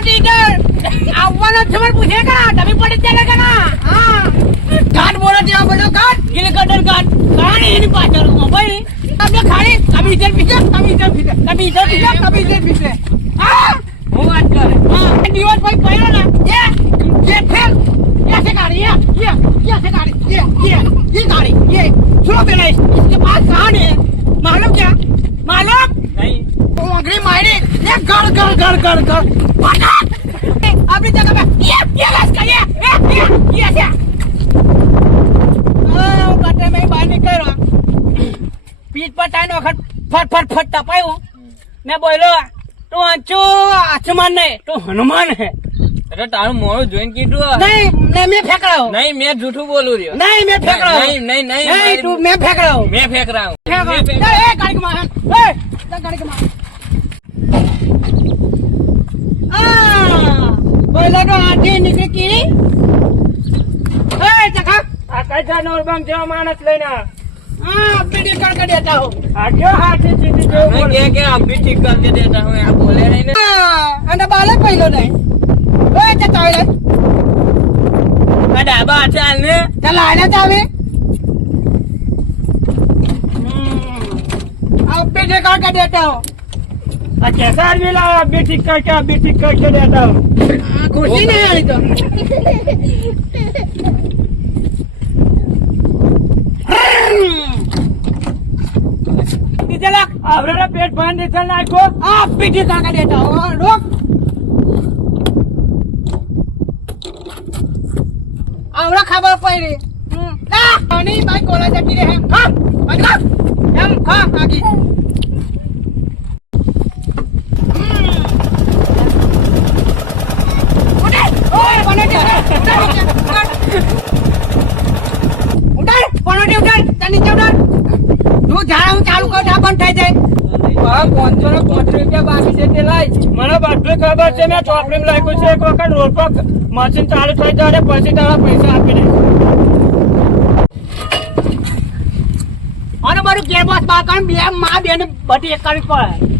teacher આવવાનો છે મને પૂછે કા તમે પડી ચાલે કે ના હા ગાટ બોલો ત્યાં બોલો ગાટ ગિલ કટર ગાટ કાણી એની પાછળ ભાઈ તમે ખાલી તમે ઇધર પીછે હા હું વાત કરે હા દિવસ ભાઈ પડ્યો ને ये फेल कैसे गाड़ी है ये कैसे गाड़ी ये गाड़ी ये सुनो पहले इसके पास कहां है मालूम क्या मालूम नहीं वो अंग्रेजी मारे ये गड़ पटा अपनी जगह पे ये बस कर ये ऐसे कटे में बाहर निकल रहा पीठ पर टाइम वक्त फट टपायो मैं बोलो तो अंचो आसमान नहीं तो हनुमान है अरे तारू मोड़ो જોઈન કીધું नहीं मैं फेंक रहा हूँ नहीं मैं झूठू बोलू रही हूँ नहीं मैं फेंक रहा हूँ नहीं तू मैं फेंक रहा हूँ मैं फेंक रहा हूँ गाड़ी के मार गाड़ी के मार बोला तो आधी निकली कीड़ी चखा कैसा नोरबम जो मानस लेना बीड़ी कर देता हूँ आजो हाथी चीटी जो मैं क्या अब भी ठीक करके देता हूँ आप बोले नहीं ना अंडा बालक पहलो नहीं टॉयलेट ડાબા ચાલ ને चला आना चाहे अब बीड़ी कर देता हूँ कैसा आदमी लाया अभी ठीक करके देता हूँ खुशी नहीं आई तो चला आवरा पेट भर निकल ना को आप बीड़ी कर देता हूँ रोक आवड़ा खबर पड़ी ना पानी बाइक कोला जटी रहे हां बंद हम खा आगे उठे ओए बने दे उठा बने उठा तनी उठा तू झाड़ा હું ચાલુ કર ઢાબન થઈ જાય 505 રૂપિયા બાકી છે તે લાય મને બધું ખબર છે મેં ચોપડીમાં લખ્યું છે એક વખત રોડ પર મશીન ચાલુ થઈ જાય પછી તારા પૈસા આપી દે અને મારું ગેર બોસ બાકણ બે માં બેને બધી એક કરી પડે